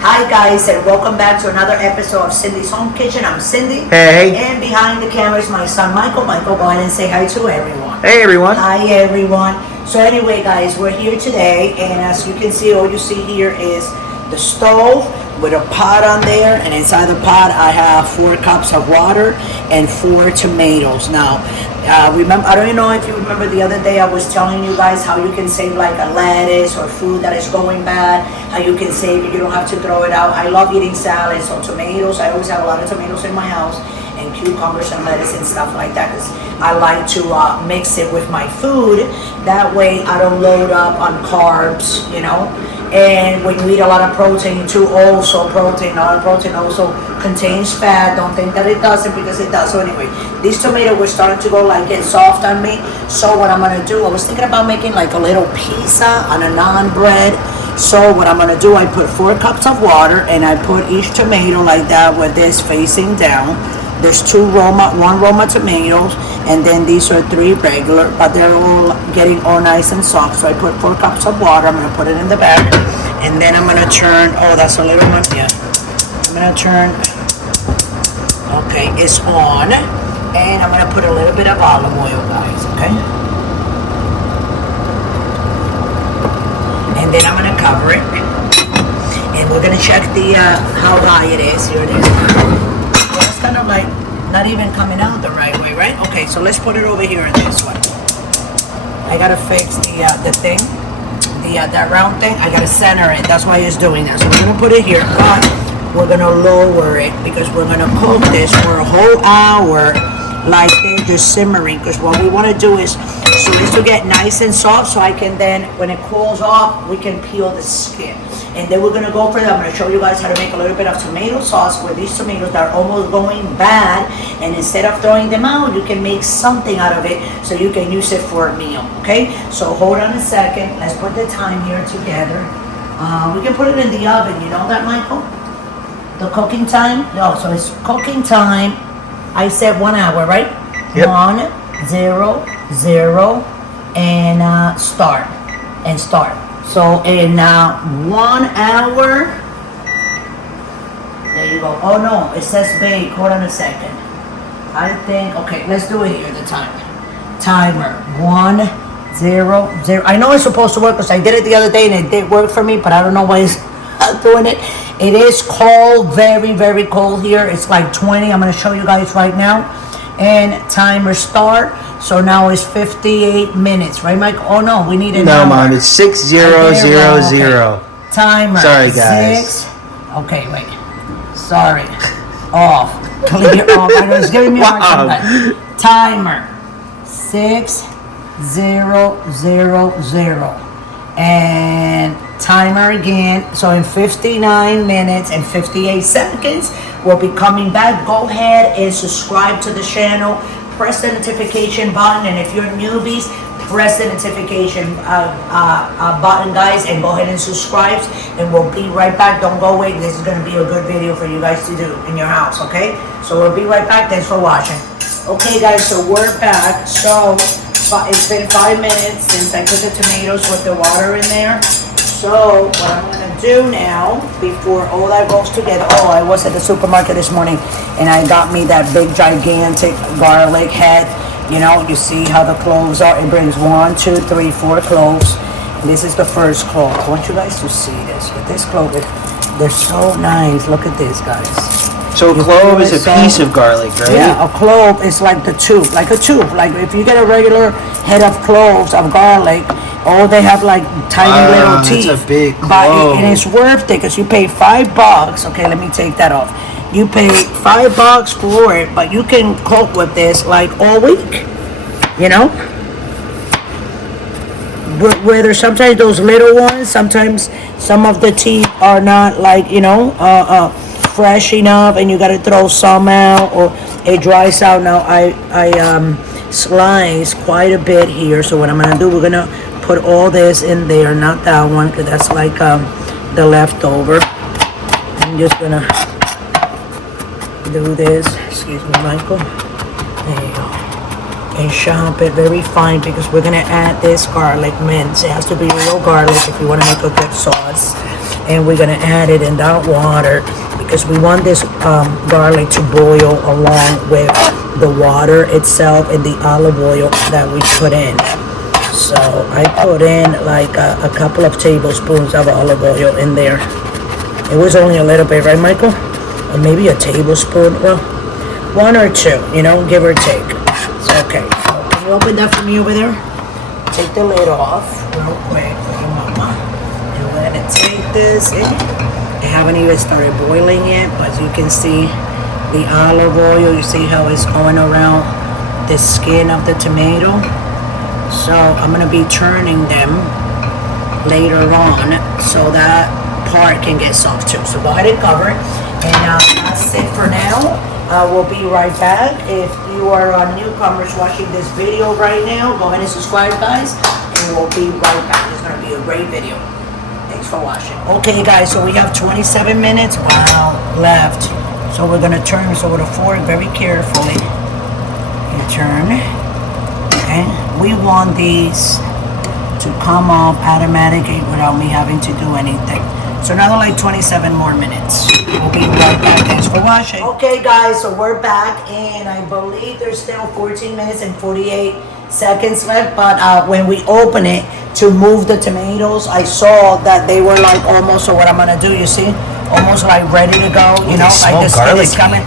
Hi guys, and welcome back to another episode of Cindy's Home Kitchen. I'm Cindy. Hey. And behind the camera is my son Michael. Michael, go ahead and say hi to everyone. Hey everyone. Hi everyone. So anyway guys, we're here today, and as you can see, all you see here is the stove with a pot on there, and inside the pot I have 4 cups of water and 4 tomatoes. Now, remember, I don't know if you remember the other day I was telling you guys how you can save like a lettuce or food that is going bad, how you can save it, you don't have to throw it out. I love eating salads, so tomatoes, I always have a lot of tomatoes in my house, and cucumbers and lettuce and stuff like that, because I like to mix it with my food. That way I don't load up on carbs, you know. And when you eat a lot of protein too, also a lot of protein also contains fat. Don't think that it doesn't, because it does. So anyway, these tomatoes were starting to go like get soft on me. So what I'm gonna do, I was thinking about making like a little pizza on a naan bread. So what I'm gonna do, I put 4 cups of water, and I put each tomato like that with this facing down. There's 1 Roma tomatoes, and then these are 3 regular, but they're all getting all nice and soft. So I put 4 cups of water. I'm gonna put it in the bag, and then I'm gonna turn. Oh, that's a little one. Yeah. I'm gonna turn. Okay, it's on, and I'm gonna put a little bit of olive oil, guys. Okay. And then I'm gonna cover it, and we're gonna check the how high it is. Here it is. It's kind of like not even coming out the right way, right? Okay, so let's put it over here in this one. I gotta fix the thing, that round thing. I gotta center it. That's why it's doing that. So we're gonna put it here, but we're gonna lower it because we're gonna cook this for a whole hour, like they're just simmering. Because what we want to do is so this to get nice and soft, so I can then, when it cools off, we can peel the skin. And then we're gonna go for that. I'm gonna show you guys how to make a little bit of tomato sauce with these tomatoes that are almost going bad. And instead of throwing them out, you can make something out of it so you can use it for a meal. Okay? So hold on a second. Let's put the time here together. We can put it in the oven. You know that, Michael? The cooking time? No. So it's cooking time. I said 1 hour, right? Yep. 1, 0, 0, and start. And start. So in 1 hour, there you go. Oh no, it says bake. Hold on a second. I think, okay, let's do it here, the timer. 1, 0, 0. I know it's supposed to work because I did it the other day and it did work for me, but I don't know why it's not doing it. It is cold, very, very cold here. It's like 20. I'm going to show you guys right now. And timer start. So now it's 58 minutes, right, Mike? Oh no, we need an hour. No, Mom, it's 6000. Okay. Timer. Sorry, guys. 6. Okay, wait. Sorry. Off. Clear off. I was giving me a hard time. Timer. 6, 0, 0, 0. And timer again. So in 59 minutes and 58 seconds, we'll be coming back. Go ahead and subscribe to the channel. Press the notification button, and if you're newbies, press the notification button, guys, and go ahead and subscribe, and we'll be right back. Don't go away. This is going to be a good video for you guys to do in your house, okay? So we'll be right back. Thanks for watching. Okay, guys, so we're back. So it's been 5 minutes since I put the tomatoes with the water in there. So what I'm going to do now, before all that goes together, oh, I was at the supermarket this morning, and I got me that big, gigantic garlic head. You know, you see how the cloves are. It brings 1, 2, 3, 4 cloves. This is the first clove. I want you guys to see this. With this clove, they're so nice. Look at this, guys. So a clove is a piece of garlic, right? Yeah, a clove is like the tube, like a tube. Like if you get a regular head of cloves of garlic, oh, they have like tiny little teeth. That's a big clove. But it's worth it because you pay $5. Okay, let me take that off. You pay $5 for it, but you can cook with this like all week. You know? Whether sometimes those little ones, sometimes some of the teeth are not like, you know, fresh enough, and you got to throw some out, or it dries out. Now I slice quite a bit here, so what I'm gonna do, we're gonna put all this in there, not that one, because that's like the leftover. I'm just gonna do this. Excuse me, Michael. There you go. And chop it very fine, because we're gonna add this garlic mince. It has to be real garlic if you want to make a good sauce. and we're gonna add it in that water because we want this garlic to boil along with the water itself and the olive oil that we put in. So I put in like a couple of tablespoons of olive oil in there. It was only a little bit, right, Michael? Or maybe a tablespoon. Well, 1 or 2, you know, give or take. It's okay. So can you open that for me over there? Take the lid off real quick for your mama. And we're gonna take this in. I haven't even started boiling yet, but as you can see, the olive oil, you see how it's going around the skin of the tomato? So I'm gonna be turning them later on so that part can get soft too. So go ahead and cover it, and that's it for now. We'll be right back. If you are newcomers watching this video right now, go ahead and subscribe, guys, and we'll be right back. It's gonna be a great video. Thanks for watching. Okay, guys, so we have 27 minutes left. So we're gonna turn this over the fork very carefully. You turn. Okay, we want these to come off automatically without me having to do anything. So another like 27 more minutes. We'll be right back. Thanks for watching. Okay, guys, so we're back, and I believe there's still 14 minutes and 48 seconds left. But when we open it to move the tomatoes, I saw that they were like almost. So what I'm gonna do, you see, almost like ready to go. You know, like the skin is coming.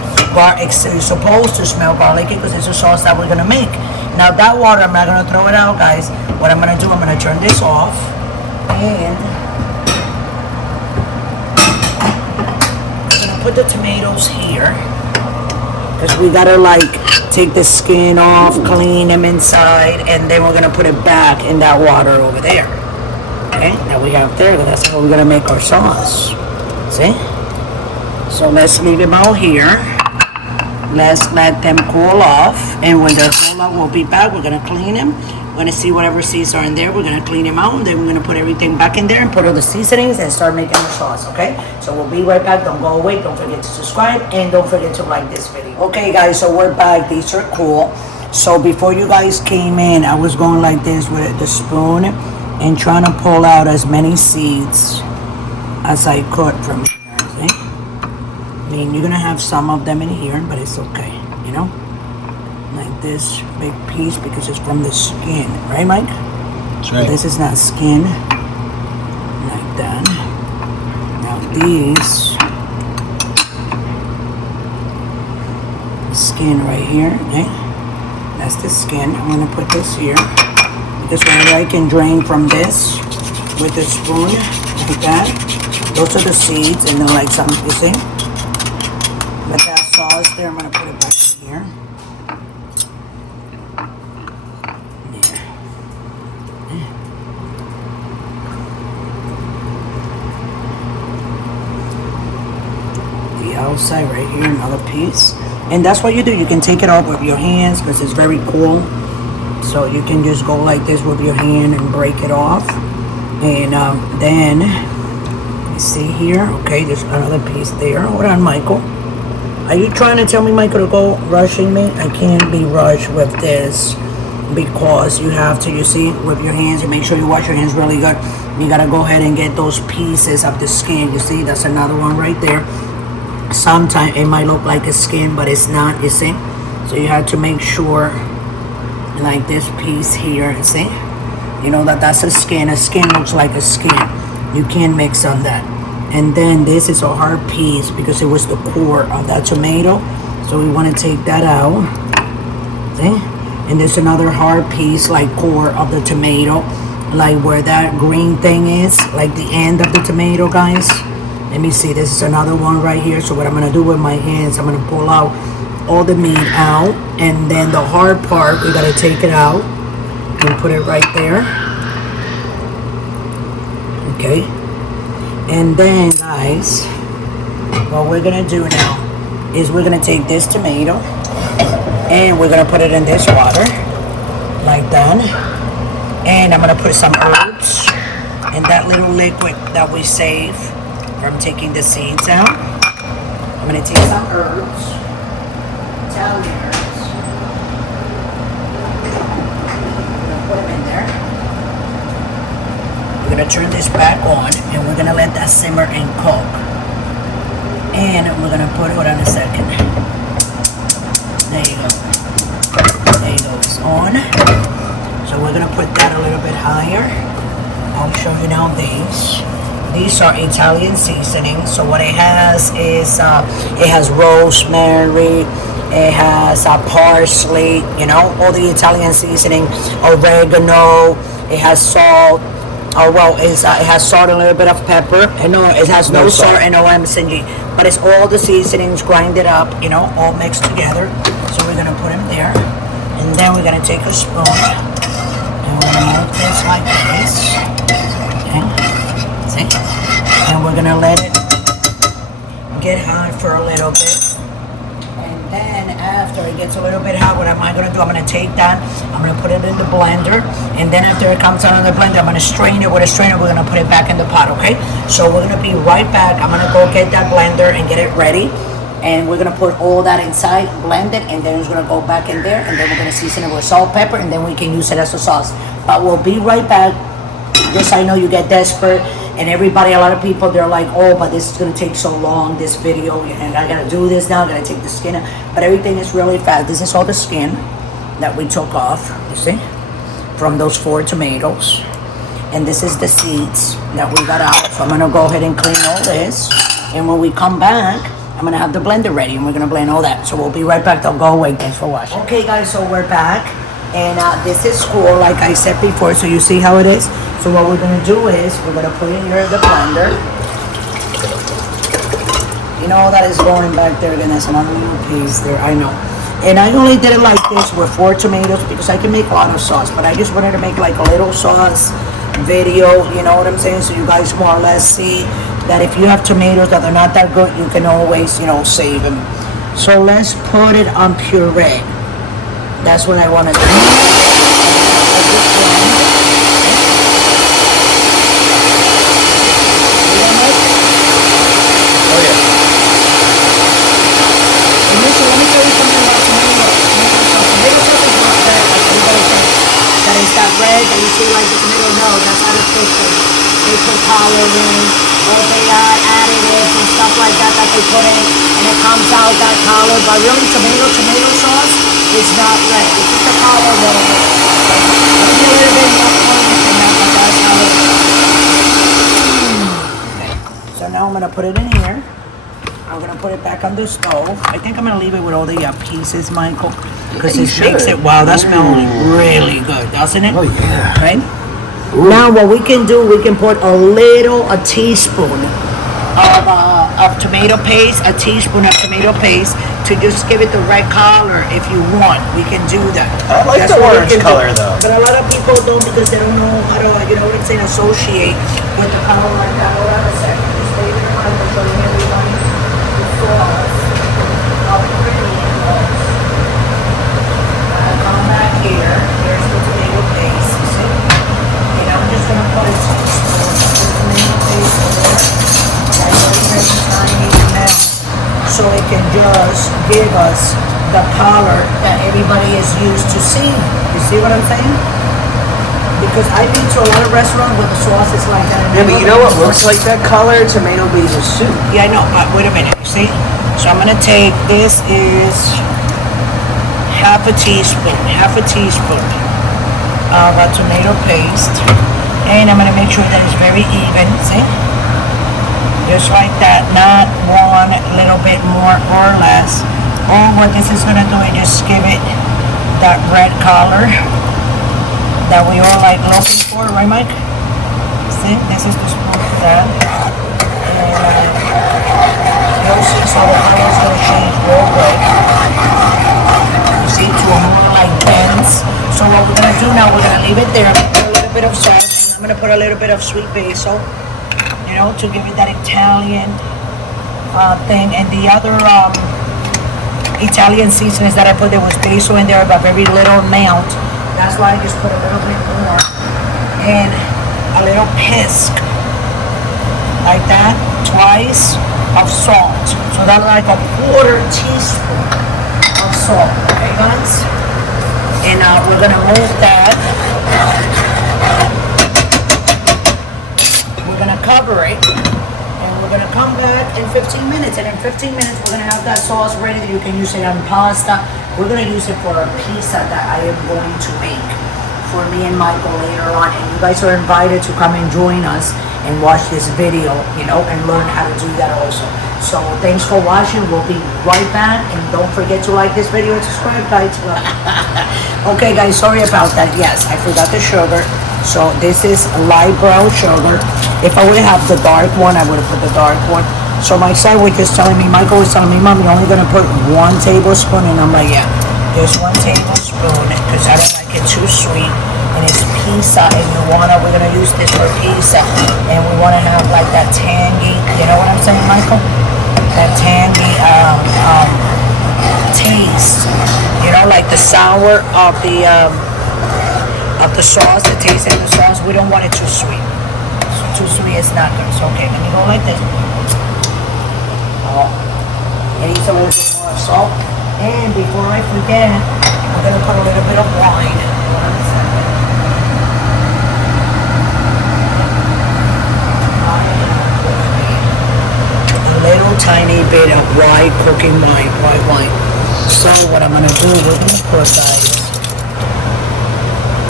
It's supposed to smell garlicky because it's a sauce that we're gonna make. Now that water, I'm not gonna throw it out, guys. What I'm gonna do, I'm gonna turn this off, and put the tomatoes here because we gotta like take the skin off, clean them inside, and then we're gonna put it back in that water over there. Okay, that we have there. That's how we're gonna make our sauce. See? So let's leave them out here. Let's let them cool off, and when they're cool off, we'll be back. We're gonna clean them. We're gonna see whatever seeds are in there. We're gonna clean them out, and then we're gonna put everything back in there and put all the seasonings and start making the sauce, okay? So we'll be right back. Don't go away. Don't forget to subscribe, and don't forget to like this video. Okay, guys, so we're back. These are cool. So before you guys came in, I was going like this with the spoon and trying to pull out as many seeds as I could from here, see? I mean, you're gonna have some of them in here, but it's okay, you know? Like this big piece because it's from the skin, right, Mike? That's right. This is not skin, like that. Now these, the skin right here, okay? That's the skin. I'm gonna put this here. This way I can drain from this with a spoon, like that. Those are the seeds, and then like some, you see? But that sauce there, I'm gonna put it back in here. Outside right here, another piece, and that's what you do. You can take it off with your hands because it's very cool, so you can just go like this with your hand and break it off. And then you see here, okay, there's another piece there. Hold on, Michael, are you trying to tell me, Michael, to go rushing me? I can't be rushed with this because you have to, you see, with your hands, and make sure you wash your hands really good. You gotta go ahead and get those pieces of the skin. You see, that's another one right there. Sometimes it might look like a skin, but it's not, you see? So you have to make sure, like this piece here, you see? You know that that's a skin. A skin looks like a skin. You can't mix on that. And then this is a hard piece because it was the core of that tomato. So we want to take that out, see? And there's another hard piece, like core of the tomato, like where that green thing is, like the end of the tomato, guys. Let me see, this is another one right here. So what I'm gonna do with my hands, I'm gonna pull out all the meat out, and then the hard part, we gotta take it out and put it right there. Okay. And then, guys, what we're gonna do now is we're gonna take this tomato and we're gonna put it in this water, like that. And I'm gonna put some herbs and that little liquid that we save from taking the seeds out. I'm gonna take some herbs, Italian herbs. I'm gonna put them in there. We're gonna turn this back on and we're gonna let that simmer and cook. And we're gonna put, hold on a second. There you go. There you go, it's on. So we're gonna put that a little bit higher. I'll show you now these. These are Italian seasoning. So what it has is, it has rosemary, it has parsley, you know, all the Italian seasoning, oregano, it has salt. Oh well, it has salt and a little bit of pepper. And no, it has no salt and no MSG. But it's all the seasonings grinded up, you know, all mixed together. So we're gonna put them there. And then we're gonna take a spoon and we're gonna move this like this. Okay. See? And we're gonna let it get hot for a little bit. And then after it gets a little bit hot, what am I gonna do? I'm gonna take that, I'm gonna put it in the blender, and then after it comes out of the blender, I'm gonna strain it with a strainer, we're gonna put it back in the pot, okay? So we're gonna be right back. I'm gonna go get that blender and get it ready. And we're gonna put all that inside, blend it, and then it's gonna go back in there, and then we're gonna season it with salt, pepper, and then we can use it as a sauce. But we'll be right back. Yes, I know you get desperate, and everybody, a lot of people, they're like, oh, but this is gonna take so long, this video, and I gotta do this now, I gotta take the skin out. But everything is really fast. This is all the skin that we took off, you see, from those 4 tomatoes. And this is the seeds that we got out. So I'm gonna go ahead and clean all this. And when we come back, I'm gonna have the blender ready and we're gonna blend all that. So we'll be right back. Don't go away. Thanks for watching. Okay guys, so we're back. And this is cool, like I said before, so you see how it is? So what we're gonna do is, we're gonna put in here the blender. You know that is going back there, then that's another little piece there, I know. And I only did it like this with 4 tomatoes because I can make a lot of sauce, but I just wanted to make like a little sauce video, you know what I'm saying? So you guys more or less see that if you have tomatoes that are not that good, you can always, you know, save them. So let's put it on puree. That's what I want to do. Oh yeah. And listen, let me tell you something about tomato. Tomato sauce is not that, like everybody thinks that it's that red that you see like the tomato. No, that's artificial. They put color in, or they add additives and stuff like that that they put in, and it comes out that color. But really, tomato sauce is not red. It's just a color that it is. Maybe a little bit more color than that, but that's how it is. Okay. So now I'm gonna put it in here. I'm gonna put it back on the stove. I think I'm gonna leave it with all the pieces, Michael, because it makes it. Wow, that smells really good, doesn't it? Oh yeah. Right. Now what we can do, we can put a teaspoon of tomato paste, a teaspoon of tomato paste to just give it the right color if you want. We can do that. I like the orange color though. But a lot of people don't because they don't know how to, you know what I'm saying, associate with the color like that. Hold on a second. Just stay there. I'm going to show you everybody the sauce. How pretty it looks. Come back here. Here's the tomato paste. You see? And I'm just going to put a teaspoon of the tomato paste in there. Very tiny mess. So it can just give us the color that everybody is used to seeing. You see what I'm saying? Because I've been to a lot of restaurants where the sauce is like that. Yeah, but you know what looks like that color? Tomato basil soup. Yeah, I know, but wait a minute, you see? So I'm gonna take, this is half a teaspoon of a tomato paste. And I'm gonna make sure that it's very even, see? Just like that, not one little bit more or less. Or what this is gonna do is just give it that red color that we all like looking for, right, Mike? See, this is the spoon for that. And you'll see, so the color's gonna change real quick. You see, to a more like dense. So what we're gonna do now, we're gonna leave it there. Put a little bit of salt. I'm gonna put a little bit of sweet basil. You know, to give it that Italian thing. And the other Italian seasonings that I put, there was basil in there, but very little amount. That's why I just put a little bit more. And a little pisk, like that, twice of salt. So that's like a quarter teaspoon of salt, okay guys? And we're gonna move that. cover it. And we're gonna come back in 15 minutes. And in 15 minutes, we're gonna have that sauce ready that you can use it on pasta. We're gonna use it for a pizza that I am going to make for me and Michael later on. And you guys are invited to come and join us and watch this video, you know, and learn how to do that also. So thanks for watching. We'll be right back. And don't forget to like this video and subscribe, guys. Okay, guys, sorry about that. Yes, I forgot the sugar. So this is light brown sugar. If I would have the dark one, I would have put the dark one. So my son was just telling me, Michael was telling me, Mom, you're only gonna put 1 tablespoon, and I'm like, yeah, just 1 tablespoon, because I don't like it too sweet. And it's pizza, and we're gonna use this for pizza, and we wanna have like that tangy, you know what I'm saying, Michael? That tangy taste, you know, like the sour of the sauce, the taste of the sauce. We don't want it too sweet. Too sweet is not good. So okay, let me go like this. Oh, and use a little bit more salt. And before I forget, we're gonna put a little bit of wine. A little tiny bit of white cooking wine, white wine. So what I'm gonna do, we're gonna put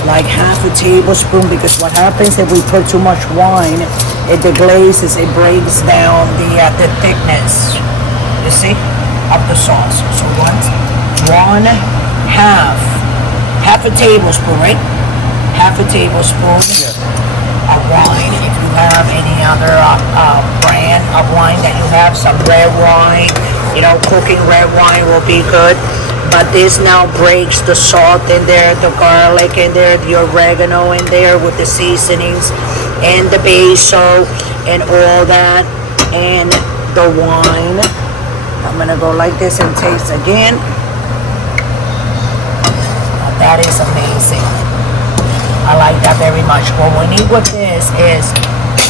like half a tablespoon, because what happens if we put too much wine, it deglazes, it breaks down the thickness, you see, of the sauce. So half a tablespoon, right? Half a tablespoon of wine. If you have any other brand of wine that you have, some red wine, you know, cooking red wine will be good. But this now breaks the salt in there, the garlic in there, the oregano in there with the seasonings and the basil and all that, and the wine. I'm gonna go like this and taste again. That is amazing. I like that very much. What we need with this is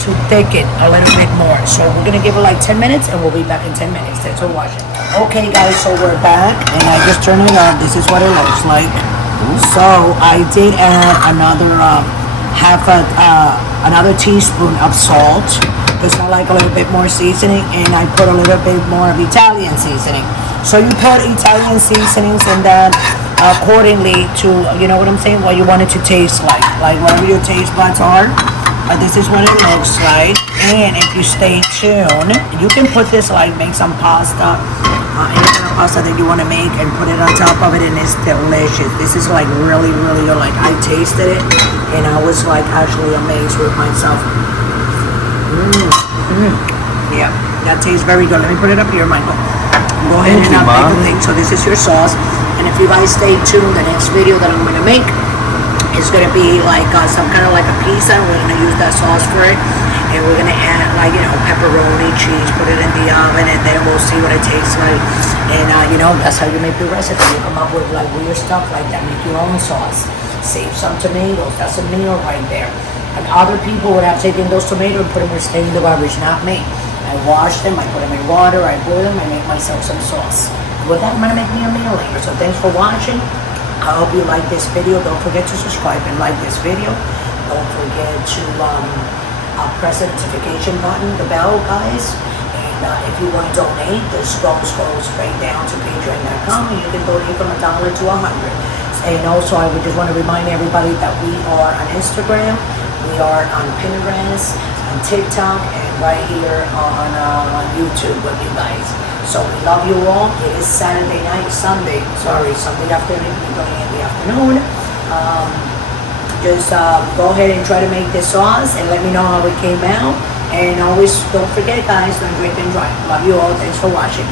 to thicken a little bit more. So we're gonna give it like 10 minutes, and we'll be back in 10 minutes. Thanks for watching. Okay, guys, so we're back, and I just turned it on. This is what it looks like. So I did add another another teaspoon of salt, because I like a little bit more seasoning, and I put a little bit more of Italian seasoning. So you put Italian seasonings and then accordingly to, you know what I'm saying, what you want it to taste like whatever your taste buds are. This is what it looks like. And if you stay tuned, you can put this, like, make some pasta, any kind of pasta that you want to make, and put it on top of it, and it's delicious. This is like really, really good. Like, I tasted it, and I was like actually amazed with myself. Yeah, that tastes very good. Let me put it up here, Michael. Go ahead and take a thing. So this is your sauce, and if you guys stay tuned, the next video that I'm going to make is going to be like some kind of like a pizza, and we're going to use that sauce for it. And we're gonna add, like, you know, pepperoni, cheese, put it in the oven, and then we'll see what it tastes like. And you know, that's how you make your recipe. You come up with like weird stuff like that. Make your own sauce. Save some tomatoes. That's a meal right there. And other people would have taken those tomatoes and put them in the garbage. Not me. I wash them. I put them in water. I boil them. I make myself some sauce. With that, I'm gonna make me a meal later. So thanks for watching. I hope you like this video. Don't forget to subscribe and like this video. Don't forget to press the notification button, the bell, guys. And if you want to donate, this goes straight down to patreon.com, and you can donate from $1 to 100. And also, I would just want to remind everybody that we are on Instagram, we are on Pinterest, on TikTok, and right here on YouTube with you guys. So we love you all. It is Sunday afternoon. We're going in the afternoon. Just go ahead and try to make this sauce and let me know how it came out. And always don't forget, guys, don't drink and drive. Love you all. Thanks for watching.